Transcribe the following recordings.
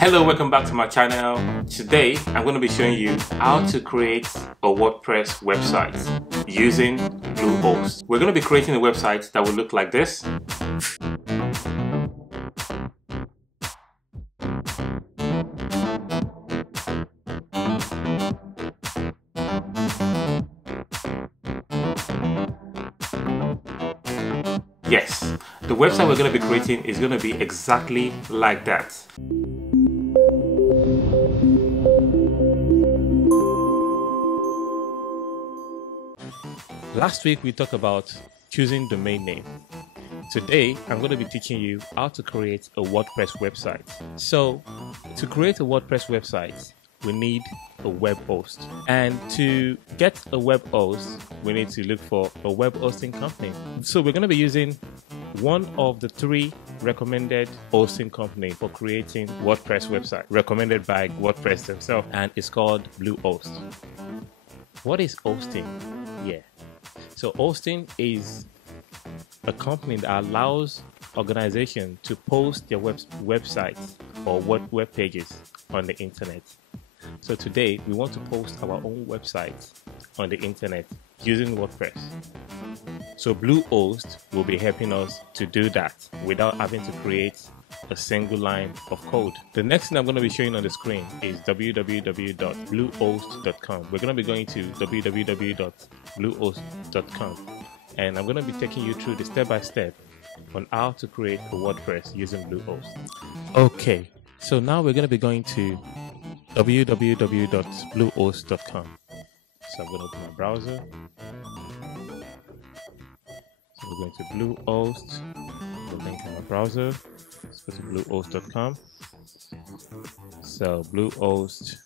Hello, welcome back to my channel. Today I'm going to be showing you how to create a WordPress website using Bluehost. We're going to be creating a website that will look like this. Yes, the website we're going to be creating is going to be exactly like that. Last week we talked about choosing domain name. Today I'm going to be teaching you how to create a WordPress website. So to create a WordPress website, we need a web host. And to get a web host, we need to look for a web hosting company. So we're going to be using one of the 3 recommended hosting company for creating WordPress website, recommended by WordPress themselves, and it's called Bluehost. What is hosting? Yeah. So hosting is a company that allows organizations to post their websites or web pages on the internet. So today we want to post our own website on the internet using WordPress. So Bluehost will be helping us to do that without having to create a single line of code. The next thing I'm going to be showing on the screen is www.bluehost.com. We're going to be going to www.bluehost.com and I'm going to be taking you through the step-by-step on how to create a WordPress using Bluehost. Okay, so now we're going to be going to www.bluehost.com. So I'm going to open my browser. So we're going to Bluehost, the link in my browser. Let's go to bluehost.com. So Bluehost,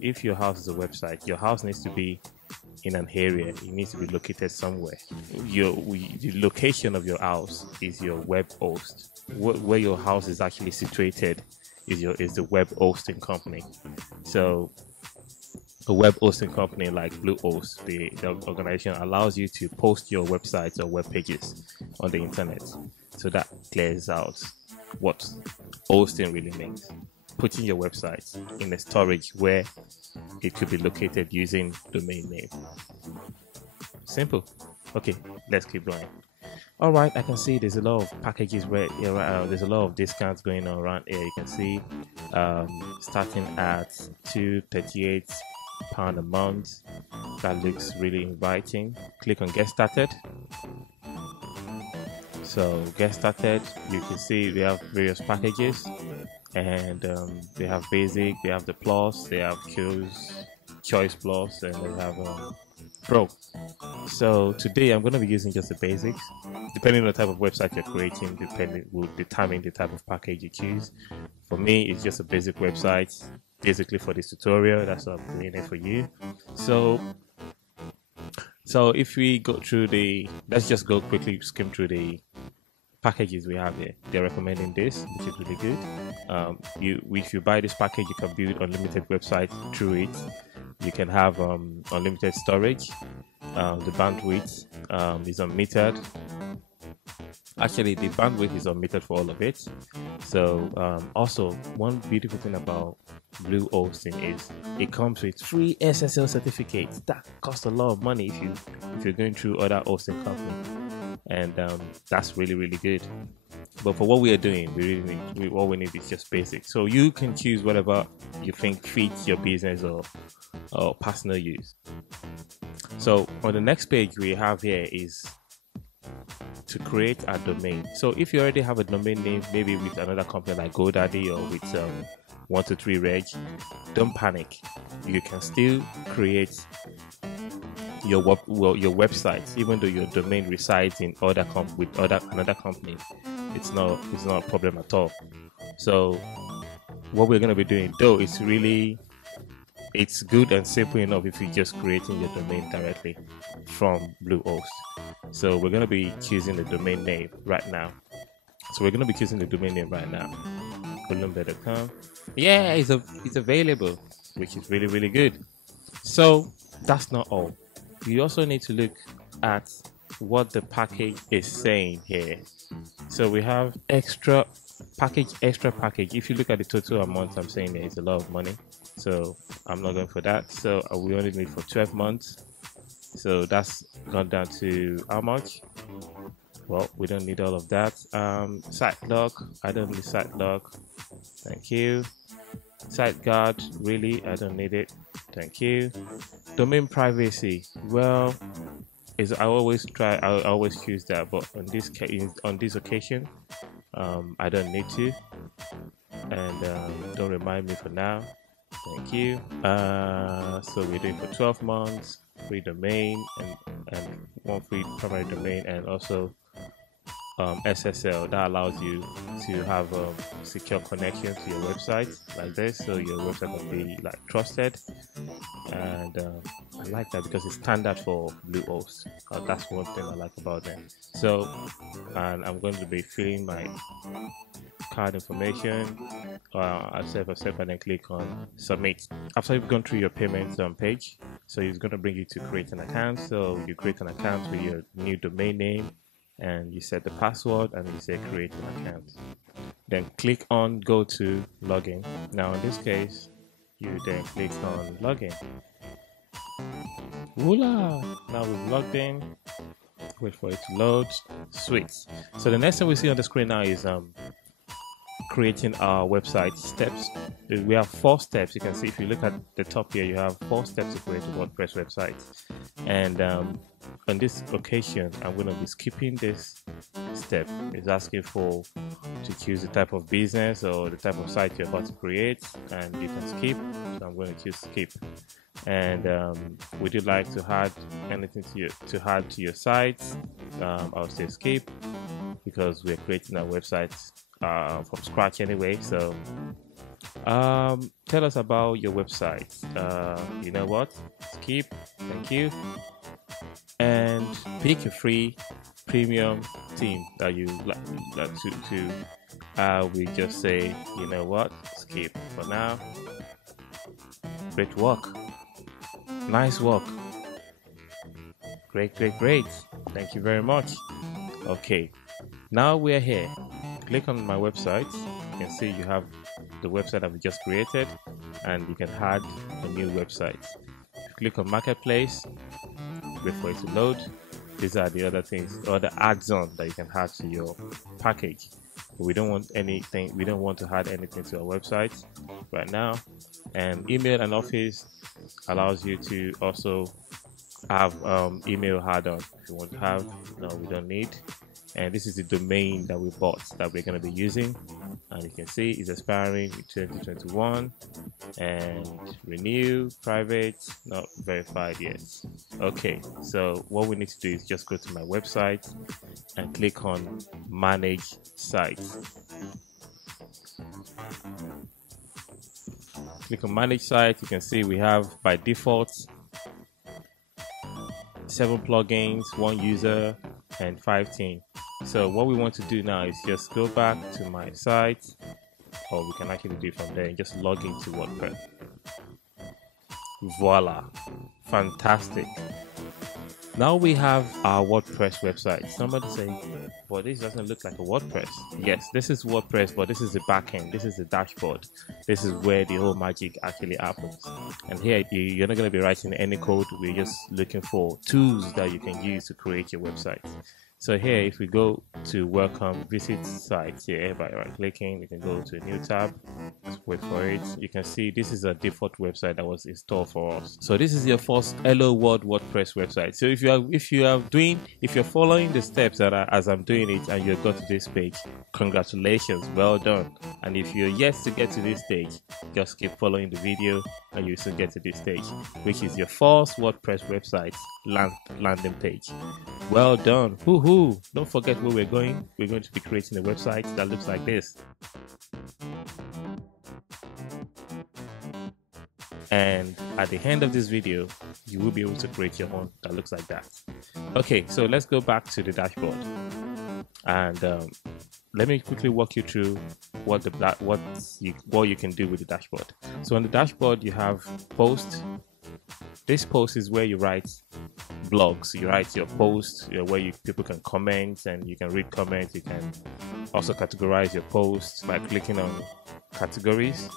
if your house is a website, your house needs to be in an area. It needs to be located somewhere. The location of your house is your web host. Where your house is actually situated is the web hosting company. So a web hosting company like Bluehost, the organization, allows you to post your websites or web pages on the internet. So that clears out what hosting really means. Putting your website in a storage where it could be located using domain name. Simple. Okay, let's keep going. All right, I can see there's a lot of packages where there's a lot of discounts going on around here. You can see starting at £238 a month. That looks really inviting. Click on get started. So get started, you can see they have various packages, and they have basic, they have the plus, they have choice plus, and they have pro. So today I'm going to be using just the basics. Depending on the type of website you're creating, will determine the type of package you choose. For me, it's just a basic website, basically for this tutorial. That's why I'm doing it for you. So if we go through let's just go quickly skim through the packages we have here. They're recommending this, which is really good. If you buy this package, you can build unlimited website through it. You can have unlimited storage. The bandwidth is unmetered. Actually, the bandwidth is unmetered for all of it. So also, one beautiful thing about Blue Hosting is it comes with free SSL certificates. That costs a lot of money if you're going through other hosting companies, and that's really, really good. But for what we are doing, what we need is just basic. So you can choose whatever you think fits your business or personal use. So on the next page we have here is to create a domain. So if you already have a domain name, maybe with another company like GoDaddy or with 123reg, don't panic. You can still create your website, even though your domain resides in another company. It's not a problem at all. So what we're going to be doing, though, it's good and simple enough if you're just creating your domain directly from Bluehost. So we're going to be choosing the domain name right now. Columbia.com. Yeah, it's available, which is really, really good. So that's not all. You also need to look at what the package is saying here. So we have extra package, extra package. If you look at the total amount I'm saying there, it's a lot of money, so I'm not going for that. So we only need for 12 months, so that's gone down to how much? Well, we don't need all of that. Site lock, I don't need site lock, thank you. Site guard, really, I don't need it, thank you. Domain privacy, well, I always choose that, but on this occasion, I don't need to, and don't remind me for now, thank you. So we're doing for 12 months, free domain, and one free primary domain, and also SSL that allows you to have a secure connection to your website like this, so your website can be like trusted. And I like that because it's standard for Bluehost. That's one thing I like about them. So, and I'm going to be filling my card information. I'll save and then click on submit. After you've gone through your payment page, so it's going to bring you to create an account. So you create an account with your new domain name, and you set the password, and you say create an account. Then click on go to login. Now in this case, you then click on login. Voila! Now we've logged in. Wait for it to load. Sweet. So the next thing we see on the screen now is creating our website steps. We have 4 steps. You can see if you look at the top here, you have 4 steps to create a WordPress website. And on this occasion, I'm going to be skipping this step. It's asking to choose the type of business or the type of site you're about to create, and you can skip. So I'm going to choose skip. And would you like to add anything to your site? I'll say skip, because we're creating a website from scratch anyway. So tell us about your website. You know what? Skip. Thank you. And pick a free premium theme that you like to. We just say, you know what? Skip for now. Great work. Nice work. Great. Thank you very much. Okay, now we're here. Click on my website. You can see you have the website that we just created, and you can add a new website. Click on marketplace. Wait for it to load. These are the other things, or the add-on that you can add to your package. We don't want anything. We don't want to add anything to our website right now. And email and office allows you to also have email add-on. If you want to have, no, we don't need. And this is the domain that we bought that we're going to be using, and you can see it's expiring in 2021, and renew, private, not verified yet. Okay, so what we need to do is just go to my website and click on manage site. Click on manage site. You can see we have by default 7 plugins, 1 user, and 5 themes. So what we want to do now is just go back to my site, or we can actually do it from there and just log into WordPress. Voila, fantastic. Now we have our WordPress website. Somebody say, well, this doesn't look like a WordPress. Yes, this is WordPress, but this is the backend. This is the dashboard. This is where the whole magic actually happens. And here, you're not going to be writing any code. We're just looking for tools that you can use to create your website. So here, if we go to welcome visit site here by right clicking, we can go to a new tab. Let's wait for it. You can see this is a default website that was installed for us. So this is your first Hello World WordPress website. So if you're following the steps that as I'm doing it, and you've got to this page, congratulations, well done. And if you're yet to get to this stage, just keep following the video, and you soon get to this stage, which is your first WordPress website landing page. Well done. Woohoo! Don't forget where we're going. We're going to be creating a website that looks like this. And at the end of this video, you will be able to create your own that looks like that. Okay, so let's go back to the dashboard. And let me quickly walk you through what you can do with the dashboard. So on the dashboard, you have post, This post is where you write blogs. You write your posts, where people can comment, and you can read comments. You can also categorize your posts by clicking on categories,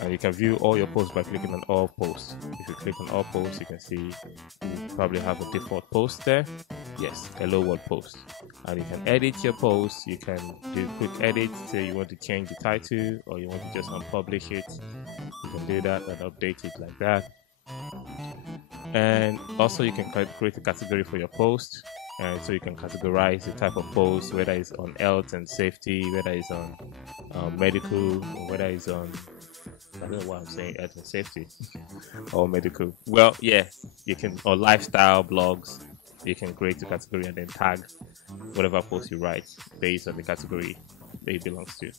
and you can view all your posts by clicking on all posts. If you click on all posts, you can see you probably have a default post there. Yes, hello world post. And you can edit your post. You can do quick edits. Say you want to change the title, or you want to just unpublish it. You can do that and update it like that. And also you can create a category for your post, and so you can categorize the type of post, whether it's on health and safety, whether it's on medical, or whether it's on, I don't know why I'm saying health and safety or medical. Well, yeah, you can, or lifestyle blogs. You can create a category and then tag whatever post you write based on the category that it belongs to.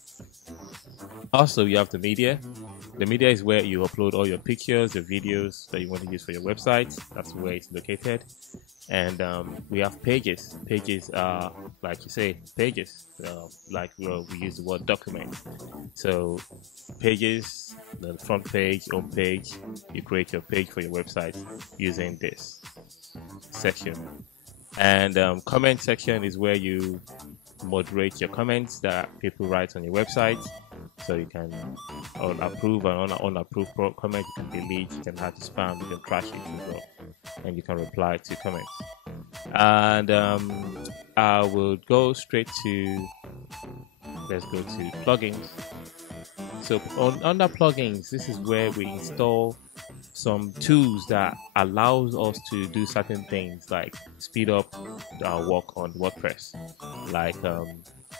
Also, you have the media. The media is where you upload all your pictures, your videos that you want to use for your website. That's where it's located. And we have pages. Pages are, like you say, pages. Like we use the word document. So pages, the front page, home page, you create your page for your website using this section. And comment section is where you moderate your comments that people write on your website. So you can approve and unapprove comments. You can delete, you can add to spam, you can trash it as well, and you can reply to comments. And I will go straight to, let's go to plugins. So under plugins, this is where we install some tools that allows us to do certain things, like speed up our work on WordPress. Like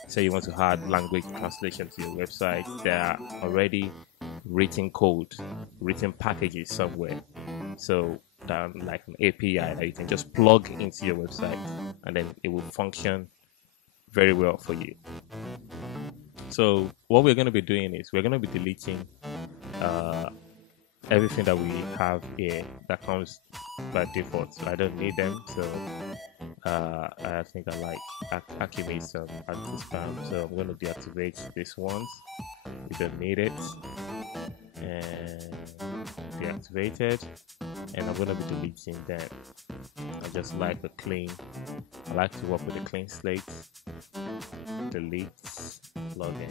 say you want to add language translation to your website, there are already written code, written packages somewhere. So like an API that you can just plug into your website, and then it will function very well for you. So what we're going to be doing is we're going to be deleting everything that we have here that comes by default. So I don't need them, so I think I like accumulate some anti-spam, so I'm going to deactivate these ones. We don't need it, and deactivated. And I'm going to be deleting them. I just like a clean, I like to work with a clean slate. Delete login.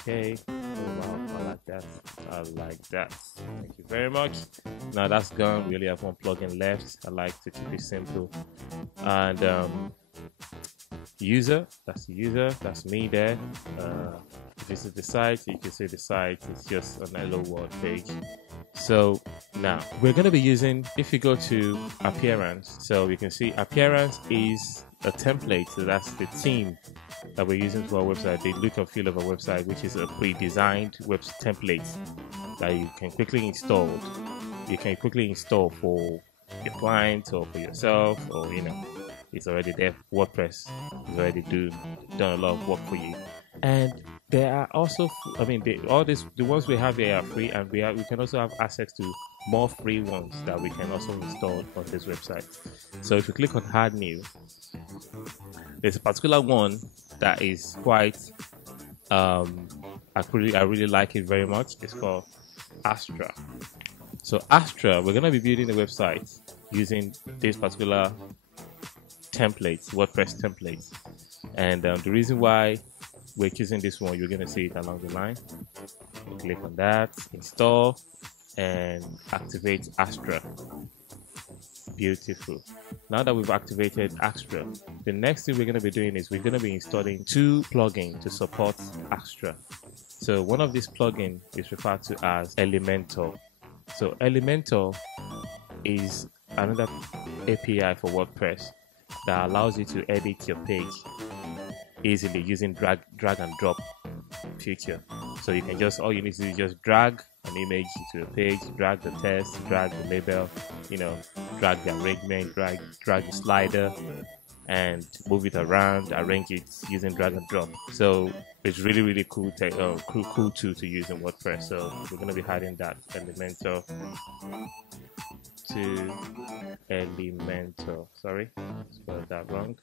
Okay. Oh wow, I like that. I like that. Thank you very much. Now that's gone. We only have one plugin left. I like to keep it simple. And user, that's the user, that's me there. If this is the site, you can see the site is just an hello world page. So now we're going to be using, if you go to appearance, so you can see appearance is a template. So that's the theme that we're using for our website, the look and feel of our website, which is a pre-designed web template that you can quickly install. You can quickly install for your client or for yourself, or it's already there. WordPress is already done a lot of work for you. And there are also, the ones we have here are free, and we can also have access to more free ones that we can also install on this website. So if you click on Add New, there's a particular one that is quite, I really like it very much. It's called Astra. So Astra, we're going to be building a website using this particular template, WordPress template. And the reason why we're choosing this one, you're going to see it along the line. You click on that, install, and activate Astra. Beautiful. Now that we've activated Astra, the next thing we're going to be doing is we're going to be installing 2 plugins to support Astra. So one of these plugins is referred to as Elementor. So Elementor is another API for WordPress that allows you to edit your page easily using drag and drop feature. So you can all you need to do is just drag an image to a page, drag the text, drag the label, drag the arrangement, drag the slider, and move it around, arrange it using drag and drop. So it's really cool tool to use in WordPress. So we're going to be adding that Elementor to Elementor. Sorry, spelled that wrong.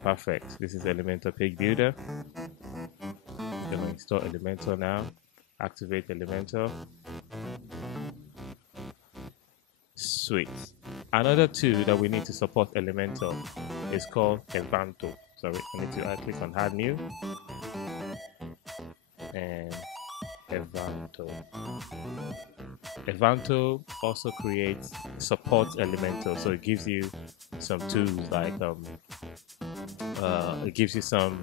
Perfect. This is Elementor Page Builder. I'm going to install Elementor now. activate Elementor. Sweet. Another tool that we need to support Elementor is called Envato. Sorry, I need to click on Add New and Envato. Envato also supports Elementor, so it gives you some tools like it gives you some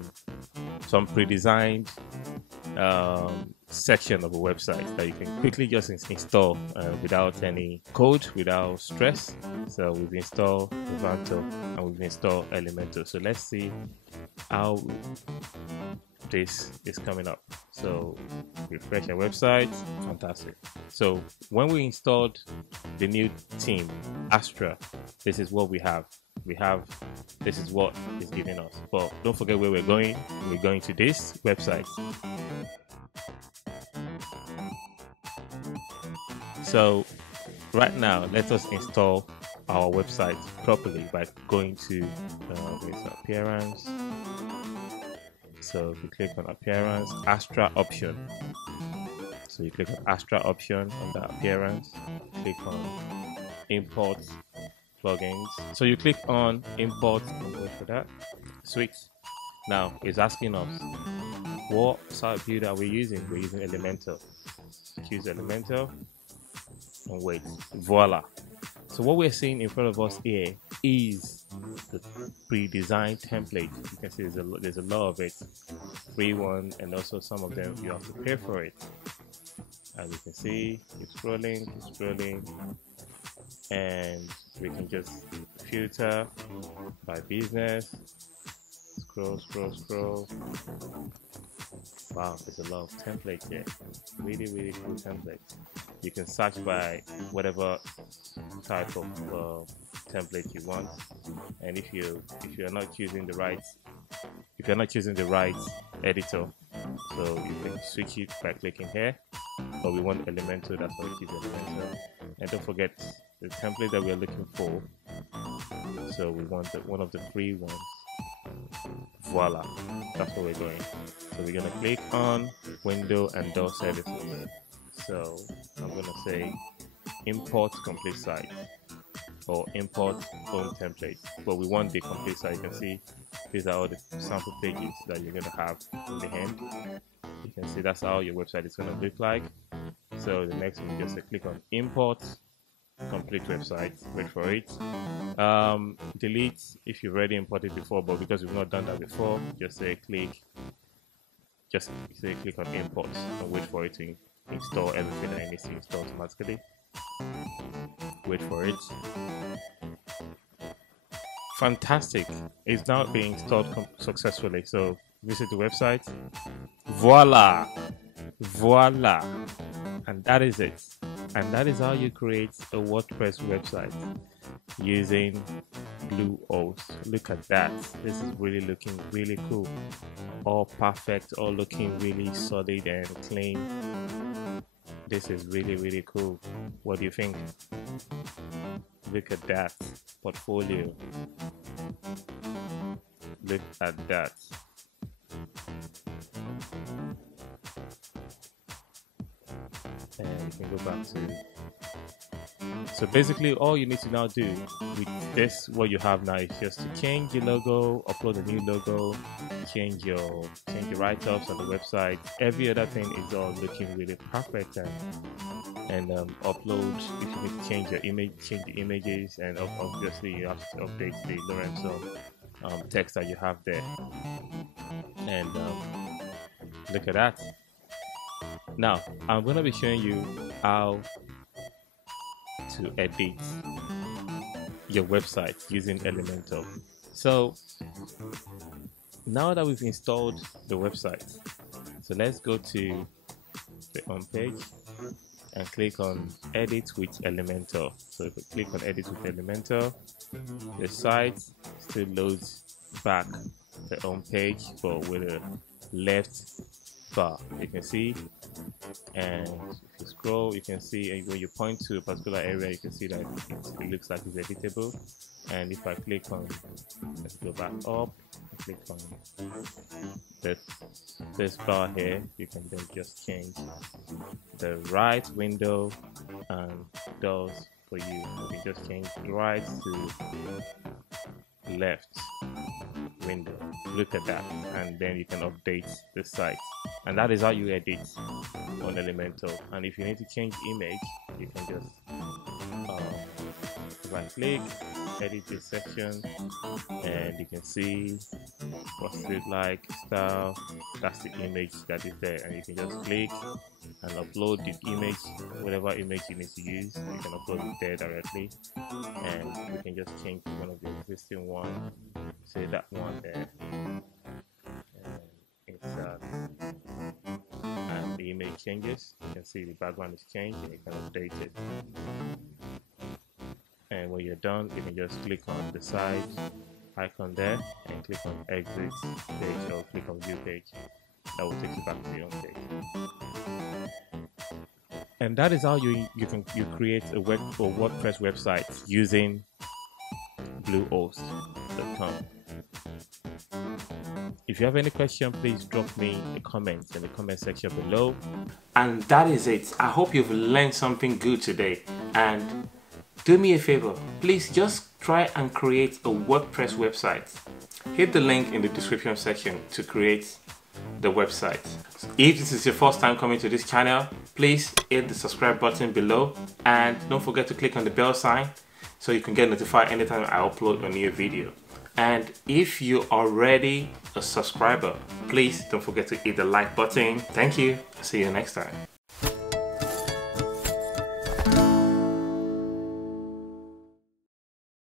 pre-designed section of a website that you can quickly just install without any code, without stress. So we've installed Envato and we've installed Elementor. So let's see how this is coming up. So refresh our website. Fantastic. So when we installed the new theme Astra, this is what we have. This is what it's giving us. But don't forget where we're going. We're going to this website. So right now, let us install our website properly by going to appearance. So if you click on appearance, Astra option. So you click on Astra option under appearance, click on import plugins. So you click on import and wait for that. Sweet. Now it's asking us what site build are we using? We're using Elementor. Choose Elementor and wait. Voila. So what we're seeing in front of us here is the pre-designed template. You can see there's a lot of it, free one, and also some of them you have to pay for it. As you can see, keep scrolling, and we can just filter by business. Scroll. Wow, there's a lot of templates here. Really cool templates. You can search by whatever type of template you want, and if you're not choosing the right editor, so you can switch it by clicking here. But we want Elementor, that's why we choose Elementor. And don't forget the template that we are looking for. So we want one of the free ones. Voila, that's where we're going. So we're gonna click on Window and DOS Services. So I'm gonna say import complete site or import home template. But we want the complete site. You can see these are all the sample pages that you're gonna have in the end. You can see that's how your website is gonna look like. So the next one, just click on import complete website. Wait for it. Delete if you've already imported before, but because we've not done that before, just say click on import and wait for it to install everything that it needs to install automatically. Wait for it. Fantastic. It's now being installed successfully. So visit the website. Voila, and that is it. And that is how you create a WordPress website using Bluehost. Look at that. This is really looking really cool. All perfect, all looking really solid and clean. This is really cool. What do you think? Look at that portfolio. Look at that. And you can go back to. So basically, all you need to now do with this, what you have now, is just to change your logo, upload a new logo, change your write-ups on the website. Every other thing is all looking really perfect, and upload. If you need to change your image, change the images, and obviously you have to update the Lorenzo text that you have there. And look at that. Now I'm going to be showing you how to edit your website using Elementor. So now that we've installed the website, so let's go to the home page and click on edit with Elementor. So if we click on edit with Elementor, the site still loads back the home page, but with a left bar, you can see. And if you scroll, you can see when you point to a particular area, you can see that it looks like it's editable. And if I click on, let's go back up, click on the this bar here, you can then just change the right window and doors for you. You can just change right to left window. Look at that, and then you can update the site, and that is how you edit on Elementor. And if you need to change image, you can just right click, edit this section, and you can see what's it like, style. That's the image that is there, and you can just click and upload the image, whatever image you need to use. You can upload it there directly, and you can just change one of the existing one, say that one there, and insert, and the image changes. You can see the background is changed, and you can update it. And when you're done, you can just click on the side icon there and click on exit page, or click on view page. That will take you back to your home page. And that is how you create a WordPress website using Bluehost.com. If you have any question, please drop me a comment in the comment section below. And that is it. I hope you've learned something good today. And do me a favor, please just try and create a WordPress website. Hit the link in the description section to create the website. If this is your first time coming to this channel, please hit the subscribe button below, and don't forget to click on the bell sign so you can get notified anytime I upload a new video. And if you're already a subscriber, please don't forget to hit the like button. Thank you. See you next time.